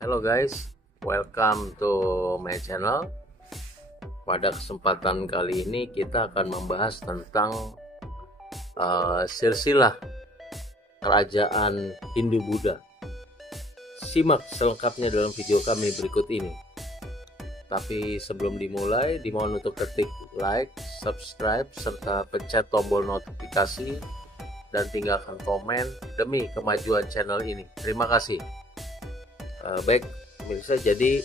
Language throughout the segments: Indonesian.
Hello guys, welcome to my channel. Pada kesempatan kali ini kita akan membahas tentang silsilah kerajaan Hindu-Buddha. Simak selengkapnya dalam video kami berikut ini. Tapi sebelum dimulai, dimohon untuk ketik like, subscribe, serta pencet tombol notifikasi dan tinggalkan komen demi kemajuan channel ini. Terima kasih. Baik pemirsa, jadi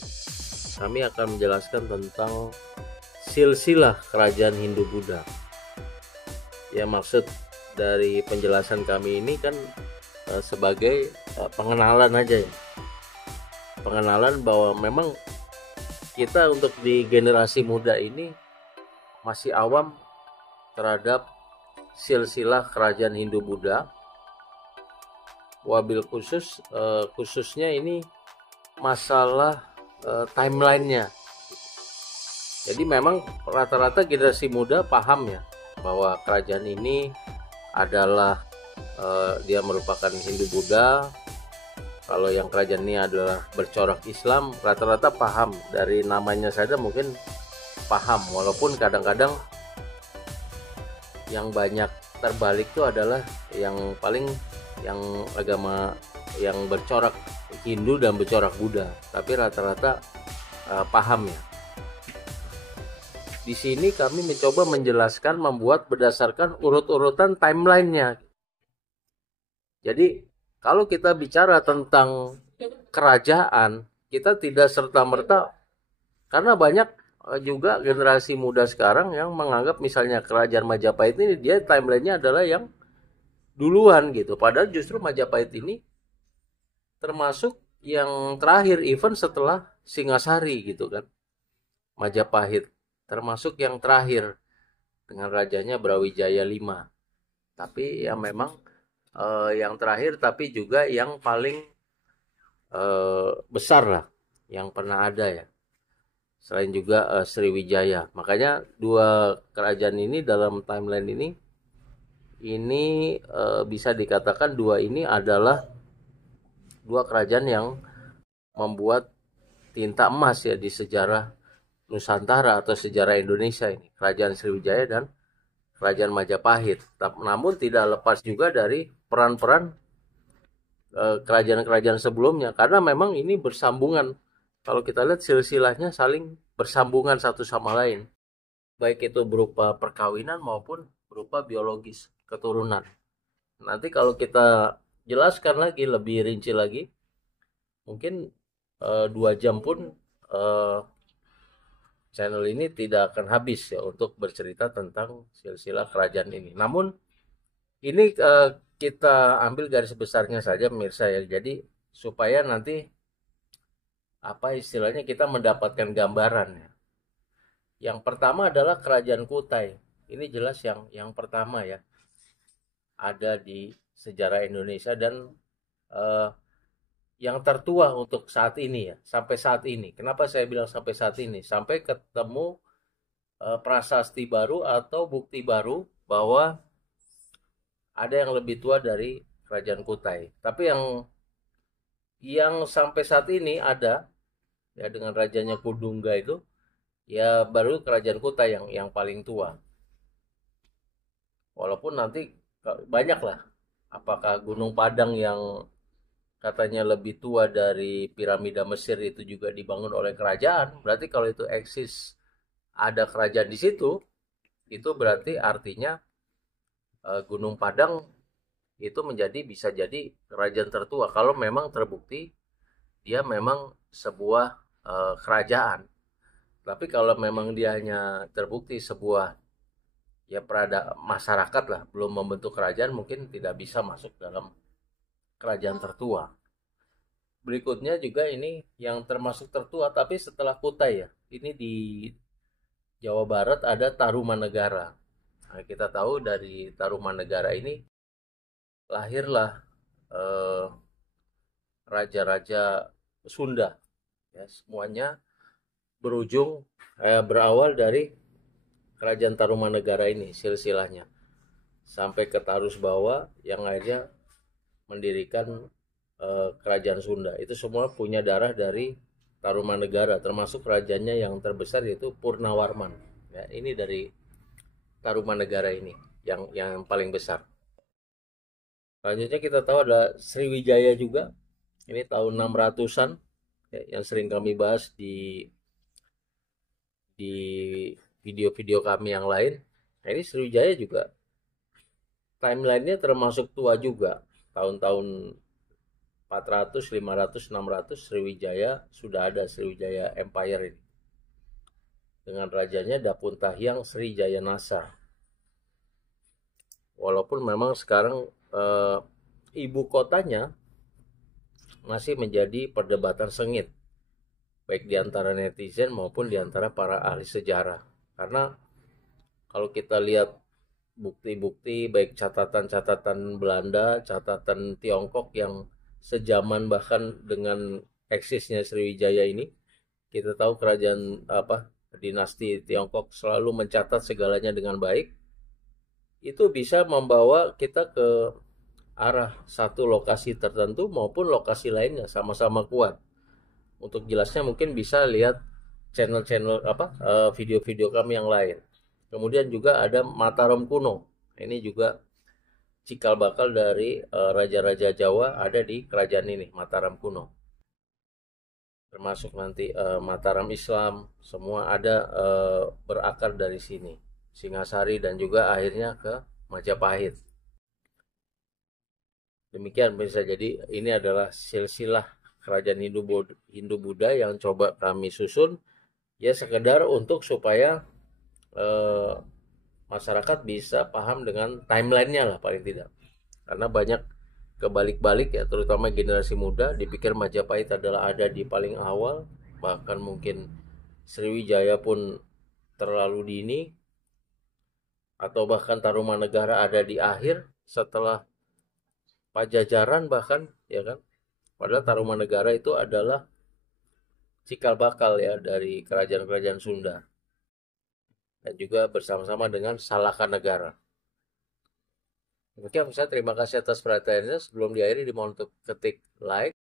kami akan menjelaskan tentang silsilah kerajaan Hindu-Buddha. Ya, maksud dari penjelasan kami ini kan sebagai pengenalan aja ya. Pengenalan bahwa memang kita untuk di generasi muda ini masih awam terhadap silsilah kerajaan Hindu-Buddha. Wabil khususnya ini masalah timelinenya. Jadi memang rata-rata generasi muda paham ya bahwa kerajaan ini adalah dia merupakan Hindu-Buddha. Kalau yang kerajaan ini adalah bercorak Islam, rata-rata paham, dari namanya saja mungkin paham, walaupun kadang-kadang yang banyak terbalik itu adalah yang agama yang bercorak Hindu dan bercorak Buddha, tapi rata-rata paham ya. Di sini kami mencoba menjelaskan, membuat berdasarkan urut-urutan timelinenya. Jadi kalau kita bicara tentang kerajaan, kita tidak serta-merta, karena banyak juga generasi muda sekarang yang menganggap misalnya kerajaan Majapahit ini dia timelinenya adalah yang duluan gitu. Padahal justru Majapahit ini termasuk yang terakhir, event setelah Singasari gitu kan. Majapahit termasuk yang terakhir dengan rajanya Brawijaya V. Tapi ya memang yang terakhir, tapi juga yang paling besar lah yang pernah ada ya. Selain juga Sriwijaya. Makanya dua kerajaan ini dalam timeline ini bisa dikatakan dua ini adalah dua kerajaan yang membuat tinta emas ya di sejarah Nusantara atau sejarah Indonesia ini, kerajaan Sriwijaya dan kerajaan Majapahit. Namun tidak lepas juga dari peran-peran kerajaan-kerajaan sebelumnya, karena memang ini bersambungan. Kalau kita lihat silsilahnya saling bersambungan satu sama lain, baik itu berupa perkawinan maupun berupa biologis keturunan. Nanti kalau kita jelaskan lagi lebih rinci lagi, mungkin 2 jam pun channel ini tidak akan habis ya untuk bercerita tentang silsilah kerajaan ini. Namun ini kita ambil garis besarnya saja pemirsa ya. Jadi supaya nanti apa istilahnya kita mendapatkan gambaran ya. Yang pertama adalah kerajaan Kutai. Ini jelas yang pertama ya, ada di sejarah Indonesia dan yang tertua untuk saat ini ya, sampai saat ini. Kenapa saya bilang sampai saat ini? Sampai ketemu prasasti baru atau bukti baru bahwa ada yang lebih tua dari kerajaan Kutai. Tapi yang sampai saat ini ada ya dengan rajanya Kudungga itu ya baru kerajaan Kutai yang paling tua. Walaupun nanti banyak lah, apakah Gunung Padang yang katanya lebih tua dari piramida Mesir itu juga dibangun oleh kerajaan. Berarti kalau itu eksis, ada kerajaan di situ, itu berarti artinya Gunung Padang itu bisa jadi kerajaan tertua kalau memang terbukti dia memang sebuah kerajaan. Tapi kalau memang dia hanya terbukti sebuah ya perada masyarakat lah, belum membentuk kerajaan, mungkin tidak bisa masuk dalam kerajaan tertua. Berikutnya juga ini yang termasuk tertua tapi setelah Kutai ya. Ini di Jawa Barat ada Tarumanegara. Nah, kita tahu dari Tarumanegara ini lahirlah raja-raja Sunda. Ya, semuanya berawal dari kerajaan Tarumanegara ini silsilahnya. Sampai ke Tarus Bawah yang akhirnya mendirikan kerajaan Sunda. Itu semua punya darah dari Tarumanegara, termasuk rajanya yang terbesar yaitu Purnawarman. Ya, ini dari Tarumanegara ini yang paling besar. Selanjutnya kita tahu ada Sriwijaya juga. Ini tahun 600-an ya, yang sering kami bahas di video-video kami yang lain. Nah, ini Sriwijaya juga timelinenya termasuk tua juga. Tahun-tahun 400, 500, 600 Sriwijaya sudah ada Sriwijaya Empire ini. Dengan rajanya Dapuntahyang Sri Jayanasa. Walaupun memang sekarang ibu kotanya masih menjadi perdebatan sengit, baik di antara netizen maupun di antara para ahli sejarah. Karena kalau kita lihat bukti-bukti, baik catatan-catatan Belanda, catatan Tiongkok yang sejaman bahkan dengan eksisnya Sriwijaya ini, kita tahu kerajaan dinasti Tiongkok selalu mencatat segalanya dengan baik. Itu bisa membawa kita ke arah satu lokasi tertentu maupun lokasi lainnya sama-sama kuat. Untuk jelasnya mungkin bisa lihat channel-channel video-video kami yang lain. Kemudian juga ada Mataram kuno. Ini juga cikal bakal dari raja-raja Jawa ada di kerajaan ini, Mataram kuno. Termasuk nanti Mataram Islam, semua ada berakar dari sini. Singasari dan juga akhirnya ke Majapahit. Demikian bisa jadi ini adalah silsilah kerajaan Hindu Buddha yang coba kami susun ya sekedar untuk supaya eh, masyarakat bisa paham dengan timelinenya lah paling tidak. Karena banyak kebalik-balik ya, terutama generasi muda dipikir Majapahit adalah ada di paling awal, bahkan mungkin Sriwijaya pun terlalu dini, atau bahkan Tarumanegara ada di akhir setelah Pajajaran bahkan, ya kan. Padahal Tarumanegara itu adalah cikal bakal ya dari kerajaan-kerajaan Sunda dan juga bersama-sama dengan Salaka Negara. Oke, saya terima kasih atas perhatiannya. Sebelum diakhiri dimohon untuk ketik like,